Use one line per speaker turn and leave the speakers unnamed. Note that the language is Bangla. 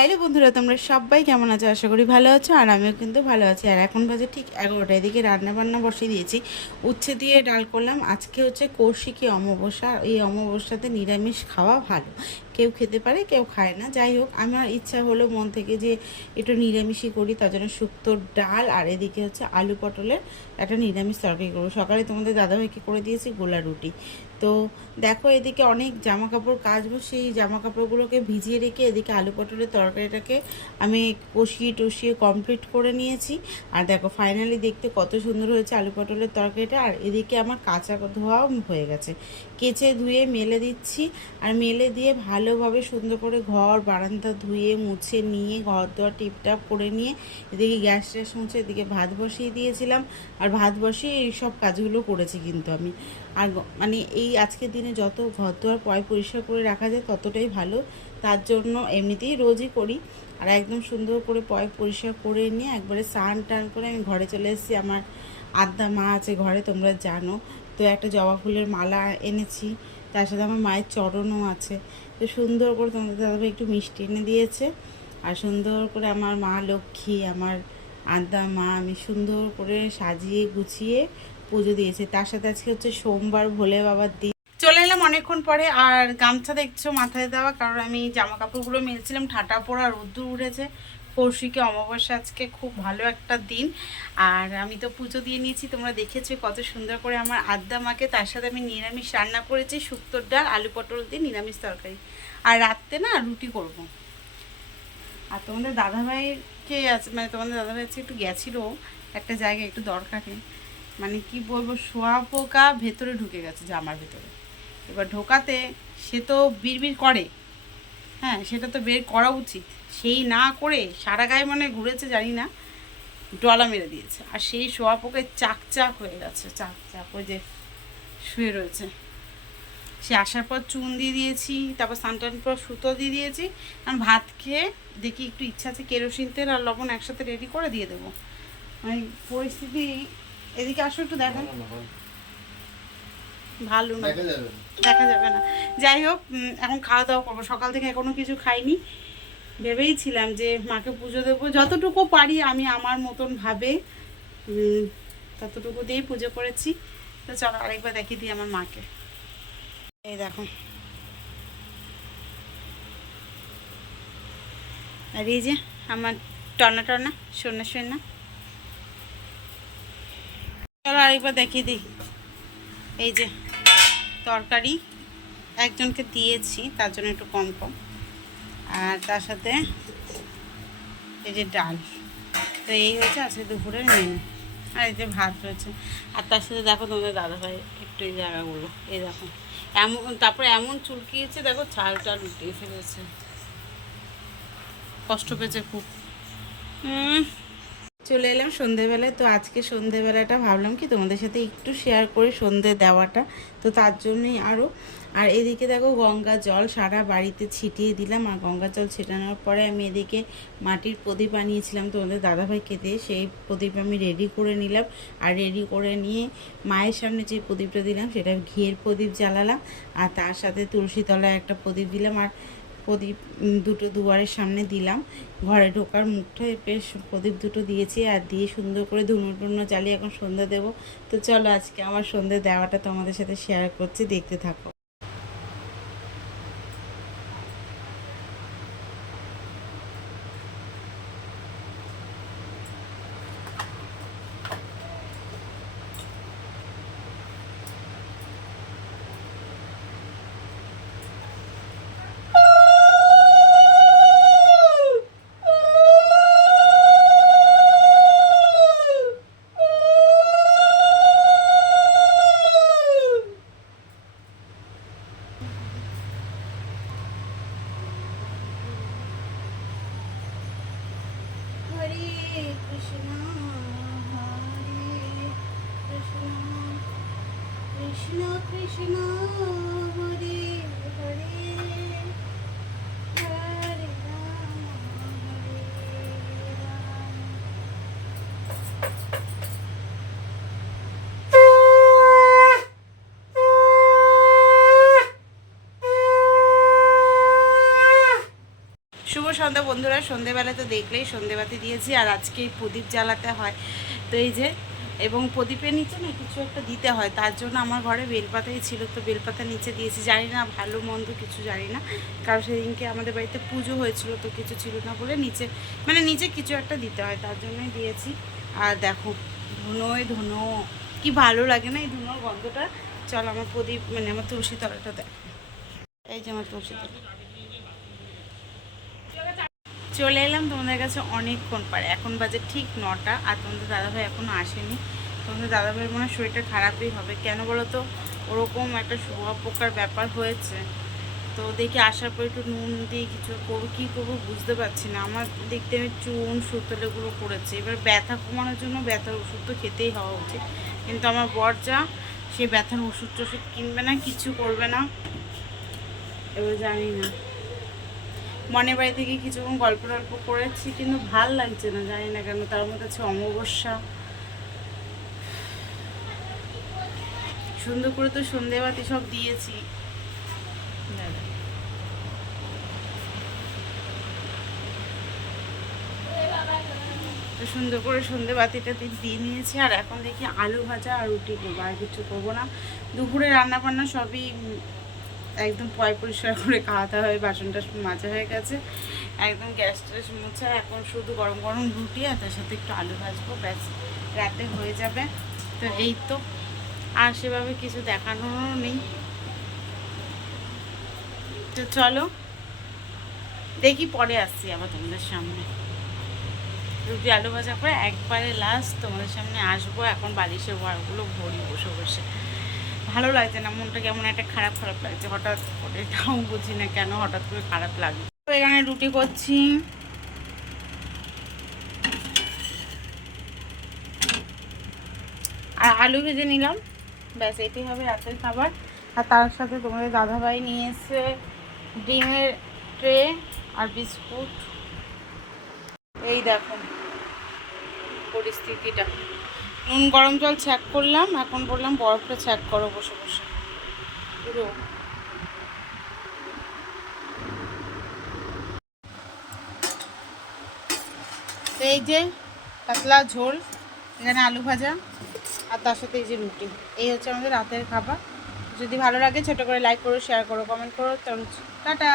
হ্যালো বন্ধুরা, তোমরা সবাই কেমন আছো? আশা করি ভালো আছো, আর আমিও কিন্তু ভালো আছি। আর এখন বাজে ঠিক এগারোটা এদিকে রান্না বান্না বসিয়ে দিয়েছি। উচ্ছে দিয়ে ডাল করলাম। আজকে হচ্ছে কৌশিকী অমাবস্যা। এই অমাবস্যাতে নিরামিষ খাওয়া ভালো। কেউ খেতে পারে, কেউ খায় না। যাই হোক, আমার ইচ্ছা হলো মন থেকে যে একটু নিরামিষই করি, তার জন্য শুক্তোর ডাল আর এদিকে হচ্ছে আলু পটলের একটা নিরামিষ তরকারি করব। সকালে তোমাদের দাদাভাইকে করে দিয়েছি গোলা রুটি। তো দেখো এদিকে অনেক জামা কাপড় কাচবো, সেই জামা কাপড়গুলোকে ভিজিয়ে রেখে এদিকে আলু পটলের তরকারিটাকে আমি কষিয়ে টষিয়ে কমপ্লিট করে নিয়েছি। আর দেখো ফাইনালি দেখতে কত সুন্দর হয়েছে আলু পটলের তরকারিটা। আর এদিকে আমার কাঁচা ধোয়াও হয়ে গেছে। কেচে ধুয়ে মেলে দিচ্ছি। আর মেলে দিয়ে ভালোভাবে সুন্দর করে ঘর, বারান্দা ধুয়ে, মুছে নিয়ে ঘর দোয়ার টিপটাপ করে নিয়ে এদিকে গ্যাস ট্যাস মুছে এদিকে ভাত বসিয়ে দিয়েছিলাম। আর ভাত বসিয়ে এই সব কাজগুলো করেছি কিন্তু আমি। আর মানে এই আজকের দিনে যত ঘর দুয়ার পয় পরিষ্কার করে রাখা যায় ততটাই ভালো। তার জন্য এমনিতেই রোজই করি। আর একদম সুন্দর করে পয় পরিষ্কার করে নিয়ে একবারে স্নান টান করে আমি ঘরে চলে এসেছি। আমার আদ্যা মা আছে ঘরে, তোমরা জানো। তো একটা জবা ফুলের মালা এনেছি। তার সাথে আমার মায়ের চরণও আছে। তো সুন্দর করে তোমাদের দাদাভাই একটু মিষ্টি এনে দিয়েছে। আর সুন্দর করে আমার মা লক্ষ্মী, আমার আদ্যা মা, আমি সুন্দর করে সাজিয়ে গুছিয়ে পুজো দিয়েছি। তার সাথে আজকে হচ্ছে সোমবার, ভোলে বাবার দিন। চলে এলাম অনেকক্ষণ পরে আর গামছা দেখছ মাথায় দেওয়া, কারণ আমি জামা কাপড়গুলো মেলছিলাম, ঠাটা পোড়া রোদ্দুর উঠেছে। পরশুকে অমাবস্যা আজকে খুব ভালো একটা দিন। আর আমি তো পুজো দিয়ে নিয়েছি, তোমরা দেখেছ কত সুন্দর করে আমার আদ্যা মাকে। তার সাথে আমি নিরামিষ রান্না করেছি, শুক্তোর ডাল, আলু পটল দিয়ে নিরামিষ তরকারি। আর রাত্রে না রুটি করব। আর তোমাদের দাদাভাইকে আছে মানে তোমাদের দাদাভাই আজকে একটু গেছিল, একটা জায়গায় একটু দরকারে। মানে কি বলব, শোয়া পোকা ভেতরে ঢুকে গেছে, জামার ভেতরে। এবার ঢোকাতে সে তো বিড়বিড় করে। হ্যাঁ সেটা তো বের করা উচিত। সেই না করে সারা গায়ে মানে ঘুরেছে, জানি না, ডলা মেরে দিয়েছে। আর সেই শোয়া পোকায় চাক চাক হয়ে গেছে চাক চাক ওই যে শুয়ে রয়েছে। সে আসার পর চুন দিয়ে দিয়েছি, তারপর স্নান পর সুতো দিয়ে দিয়েছি, আর ভাত খেয়ে দেখি একটু ইচ্ছা আছে কেরোসিন, তেল আর লবণ একসাথে রেডি করে দিয়ে দেবো। মানে পরিস্থিতি এদিকে আসো একটু দেখেন ভালো। না।
দেখা যাবে না।
দেখা যাবে না। যাই হোক এখন খাওয়া দাওয়া করব। সকাল থেকে এখনও কিছু খাইনি। ভেবেই ছিলাম যে মাকে পুজো দেবো। যতটুকু পারি আমি আমার মতন ভাবে ততটুকু দিয়েই পুজো করেছি। তো চলো আরেকবার দেখিয়ে দিই আমার মাকে। এই দেখো। আর এই যে আমার টনা টনা সোনা সোনা আরেকবার দেখিয়ে দিই। এই যে তরকারি একজনকে দিয়েছি, তার জন্য একটু কম কম। আর তার সাথে এই যে ডাল। তো এই হয়েছে আজকে দুপুরের মেনু আর এই যে ভাত রয়েছে। আর তার সাথে দেখো তোমাদের দাদাভাই একটু এই জায়গাগুলো। এই দেখো। এমন, তারপরে এমন চুলকিয়েছে, দেখো চাল টাল উঠিয়ে ফেলেছে। কষ্ট পেয়েছে খুব। হুম চলে এলাম সন্ধেবেলায়। তো আজকে সন্ধেবেলাটা ভাবলাম কি তোমাদের সাথে একটু শেয়ার করে সন্ধে দেওয়াটা। তো তার জন্যই আরও আর এদিকে দেখো গঙ্গা জল সারা বাড়িতে ছিটিয়ে দিলাম। আর গঙ্গা জল ছিটানোর পরে আমি এদিকে মাটির প্রদীপ আনিয়েছিলাম তোমাদের দাদাভাই দিয়ে সেই প্রদীপ আমি রেডি করে নিলাম। আর রেডি করে নিয়ে মায়ের সামনে যে প্রদীপটা দিলাম, সেটা ঘিয়ের প্রদীপ জ্বালালাম। আর তার সাথে তুলসী তলায় একটা প্রদীপ দিলাম। আর প্রদীপ দুটো দুয়ারের সামনে দিলাম। ঘরে ঢোকার মুখটায় বেশ প্রদীপ দুটো দিয়েছি আর দিয়ে সুন্দর করে ধুনো জ্বালিয়ে এখন সন্ধ্যা দেবো। তো চলো আজকে আমার সন্ধ্যে দেওয়াটা তোমাদের সাথে শেয়ার করছি, দেখতে থাকো হরে কৃষ্ণ হরে কৃষ্ণ শুভ সন্ধ্যা বন্ধুরা সন্ধেবেলা তো দেখলেই সন্ধেবাতি দিয়েছি আর আজকে প্রদীপ জ্বালাতে হয়। তো এই যে এবং প্রদীপের নিচে না কিছু একটা দিতে হয়। তার জন্য আমার ঘরে বেলপাতাই ছিল, তো বেলপাতা নিচে দিয়েছি। জানি না, ভালো, মন্দ কিছু জানি না। কারণ সেদিনকে আমাদের বাড়িতে পুজো হয়েছিল, তো কিছু ছিল না বলে নিচে মানে নিচে কিছু একটা দিতে হয়, তার জন্যই দিয়েছি। আর দেখো, ধুনোয় ধুনো, কি ভালো লাগে না এই ধুনোর গন্ধটা। চল আমার প্রদীপ মানে আমার তুলসী তলাটা দেখ। এই যে আমার তুলসী তলা। চলে এলাম, তোমাদের কাছে অনেকক্ষণ পরে এখন বাজে ঠিক নটা আর তোমাদের দাদাভাই এখনও আসেনি। তোমাদের দাদাভাইয়ের মনে হয় শরীরটা খারাপই হবে। কেন বলো তো ওরকম একটা পোকার ব্যাপার হয়েছে। তো দেখি আসার পর একটু নুন দিয়ে কিছু করব, কী করব বুঝতে পারছি না। আমার দেখতে আমি চুন সুতোল এগুলো করেছে এবার ব্যথা কমানোর জন্য ব্যথার ওষুধ তো খেতেই হওয়া উচিত। কিন্তু আমার বর যা, সে ব্যথার ওষুধ টষুধ কিনবে না, কিছু করবে না। এবার জানি না। মনে বাড়ি থেকে কিছুক্ষণ গল্প টল্প করেছি, কিন্তু ভালো লাগছে না, জানি না কেন। তার মধ্যে আছে অমাবস্যা। সুন্দর করে তো সন্ধেবাতি সব দিয়েছি। তো সুন্দর করে সন্ধে বাতিটা দিয়ে নিয়েছি, আর এখন দেখি আলু ভাজা আর রুটি করব। আর কিছু করব না। দুপুরে রান্না বান্না সবই একদম পয় পরিষ্কার করে খাওয়াতে হয় বাসন টাসন মাজা হয়ে গেছে। একদম গ্যাস ট্যাস মুছে এখন শুধু গরম গরম রুটি আর তার সাথে একটু আলু ভাজবো, ব্যাস, রাতে হয়ে যাবে। তো এই তো, আর সেভাবে কিছু দেখানোরও নেই। তো চলো, দেখি পরে আসছি আবার তোমাদের সামনে। রুটি আলু ভাজা করে একবারে লাস্ট তোমাদের সামনে আসব, এখন বালিশের ওয়ারগুলো ভরি বসে বসে। ভালো লাগছে না, মনটা কেমন একটা খারাপ খারাপ লাগছে। হঠাৎ করে এটাও বুঝি না কেন হঠাৎ করে খারাপ লাগে। তো এখানে রুটি করছি। আর আলু ভেজে নিলাম। ব্যাস, এটাই হবে রাতের খাবার। আর তার সাথে তোমাদের দাদাভাই নিয়ে এসে ডিমের ট্রে আর বিস্কুট। এই দেখো পরিস্থিতিটা। নুন গরম জল ছ্যাক করলাম, এখন বললাম বরফটা ছ্যাক করো বসে বসে। পুরো। এই যে পাতলা ঝোল, এখানে আলু ভাজা, আর তার সাথে এই যে রুটি। এই হচ্ছে আমাদের রাতের খাবার। যদি ভালো লাগে ছোটো করে লাইক করো শেয়ার করো কমেন্ট করো। তো টাটা!